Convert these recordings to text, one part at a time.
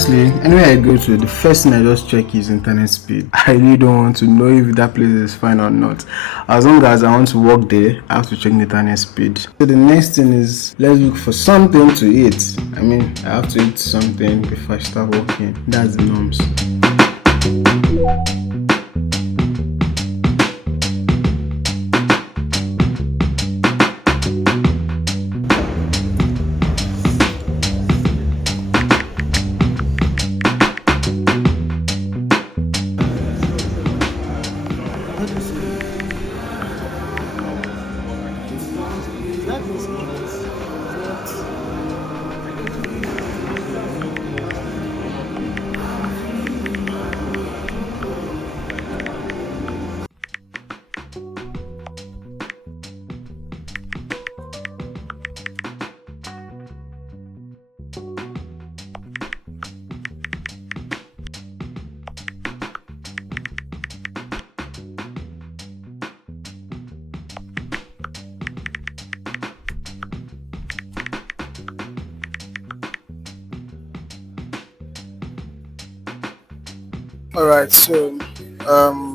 honestly, anywhere I go to, the first thing I just check is internet speed. I really don't want to know if that place is fine or not. As long as I want to work there, I have to check the internet speed. So the next thing is let's look for something to eat. I mean, I have to eat something before I start working. That's the norms. All right, so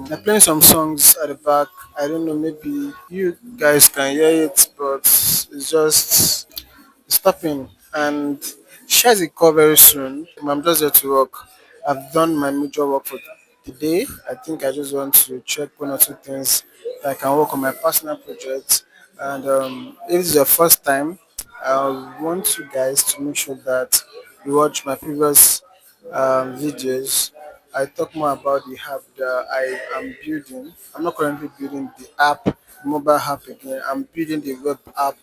they're playing some songs at the back. I don't know, maybe you guys can hear it, but it's just stopping. And shares a call very soon. I'm just there to work. I've done my major work for the day. I think I just want to check one or two things that I can work on my personal projects. And if this is your first time, I want you guys to make sure that you watch my previous videos. I talk more about the app that I am building. I'm not currently building the app, the mobile app again. I'm building the web app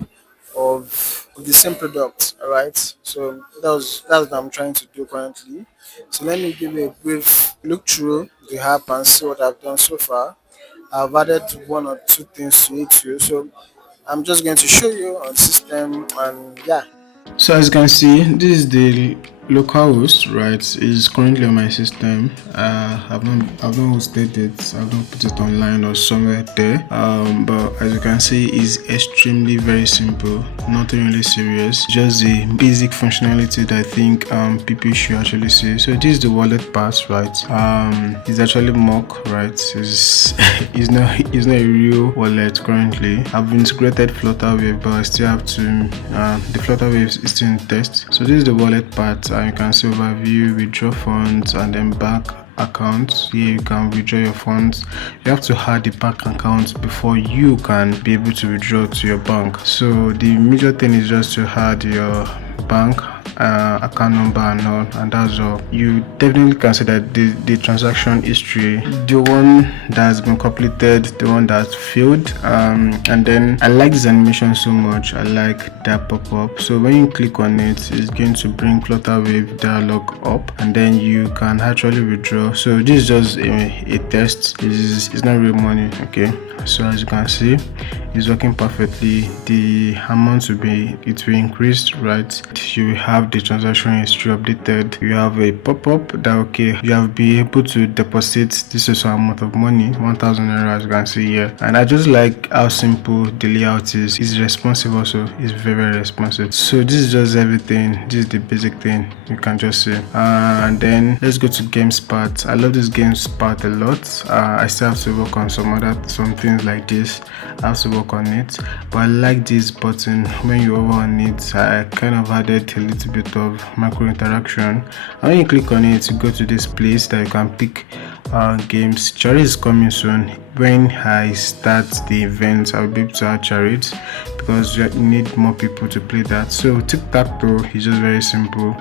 of the same product. All right. So that's what I'm trying to do currently. So let me give you a brief look through the app and see what I've done so far. I've added one or two things to it too. So I'm just going to show you on system and yeah. So as you can see, this is the local host, right? It's currently on my system. I've not hosted it. I've not put it online or somewhere there. But as you can see, it's extremely very simple. Nothing really serious. Just the basic functionality that I think people should actually see. So this is the wallet part, right? It's actually mock, right? It's it's not a real wallet currently. I've integrated Flutterwave, but I still have to. The Flutterwave is still in test. So this is the wallet part. You can see overview, withdraw funds, and then bank account. Here you can withdraw your funds. You have to add the bank account before you can be able to withdraw to your bank. So the major thing is just to add your bank account number and all, and that's all. You definitely can see that the transaction history, the one that's been completed, the one that's failed, and then I like this animation so much. I like that pop-up. So when you click on it, it's going to bring Flutterwave dialog up, and then you can actually withdraw. So this is just a test. It's not real money. Okay, so as you can see, it's working perfectly. The amount will increase, right? You will have the transaction history updated. You have a pop-up that okay, you have been able to deposit this is some amount of money, 1,000 naira, as you can see here. And I just like how simple the layout is. It's responsive also. It's very, very responsive. So this is just everything. This is the basic thing you can just see. And then let's go to games part. I love this games part a lot. I still have to work on some things like this. I have to work on it, but I like this button. When you hover on it, I kind of added a little bit of micro interaction, and when you click on it, you go to this place that you can pick games. Charity is coming soon. When I start the event, I'll be able to add charity because you need more people to play that. So tic-tac-toe is just very simple.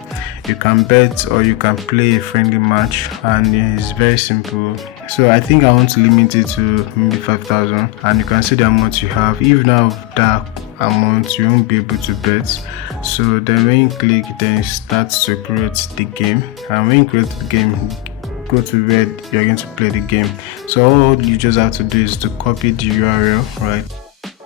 You can bet or you can play a friendly match, and it's very simple. So I think I want to limit it to maybe 5,000, and you can see the amount you have. If you now have that amount, you won't be able to bet. So then when you click, then it starts to create the game, and when you create the game, go to where you're going to play the game. So all you just have to do is to copy the URL, right?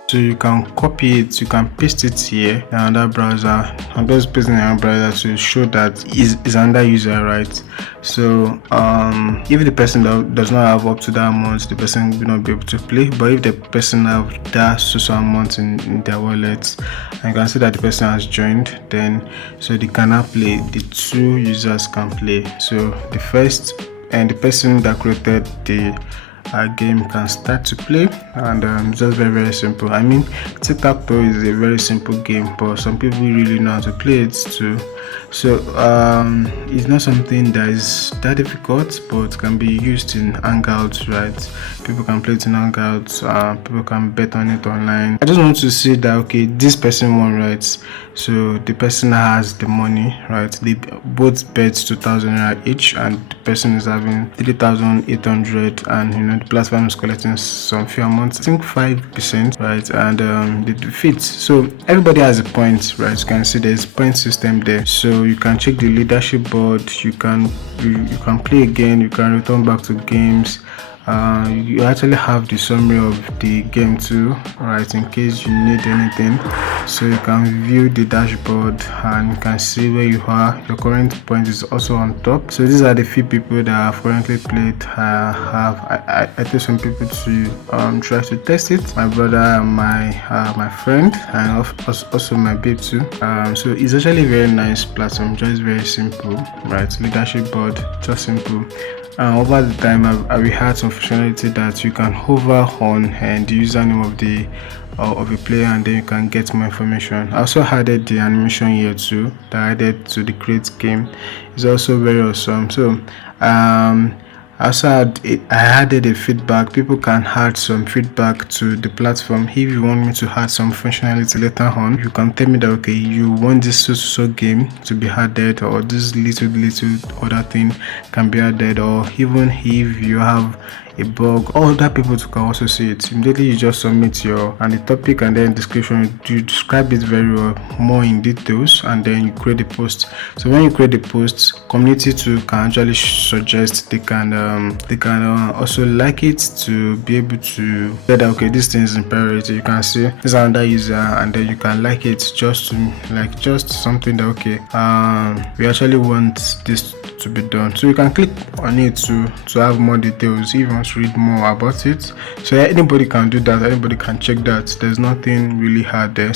So you can copy it, you can paste it here in another browser. I'm just pasting in another browser to show that is another user, right? So if the person does not have up to that amount, the person will not be able to play. But if the person have that social amount in their wallet, and you can see that the person has joined, then so they cannot play. The two users can play. So the first and the person that created the game can start to play, and just very simple. I mean, tic-tac-toe is a very simple game, but some people really know how to play it too. So it's not something that is that difficult, but can be used in Hangouts, right? People can play it in Hangouts. People can bet on it online. I just want to say that okay, this person won, right? So the person has the money, right? They both bet 2,000 naira each, and the person is having 3,800, and the platform is collecting some few amounts. I think 5%, right? And they defeat. So everybody has a point, right? You can see there's point system there. So you can check the leadership board. You can play again. You can return back to games. You actually have the summary of the game too, right, in case you need anything. So you can view the dashboard and you can see where you are. Your current point is also on top. So these are the few people that have currently played. I tell some people to try to test it. My brother and my friend, and also my babe too. So it's actually a very nice platform, just very simple, right? Leadership board, just simple. Over the time, we had some functionality that you can hover on and the username of a player, and then you can get more information. I also added the animation here too that I added to the create game. It's also very awesome. So I added a feedback. People can add some feedback to the platform. If you want me to add some functionality later on, you can tell me that okay, you want this so game to be added, or this little other thing can be added, or even if you have a bug, other people can also see it. Immediately you just submit the topic, and then description, you describe it very well, more in details, and then you create the post. So when you create the post, community too can actually suggest. They can also like it to be able to say that okay, this thing is in priority. You can see this is another user, and then you can like it just something that okay, we actually want this to be done. So you can click on it to have more details if you want to read more about it. So anybody can do that, anybody can check that. There's nothing really hard there.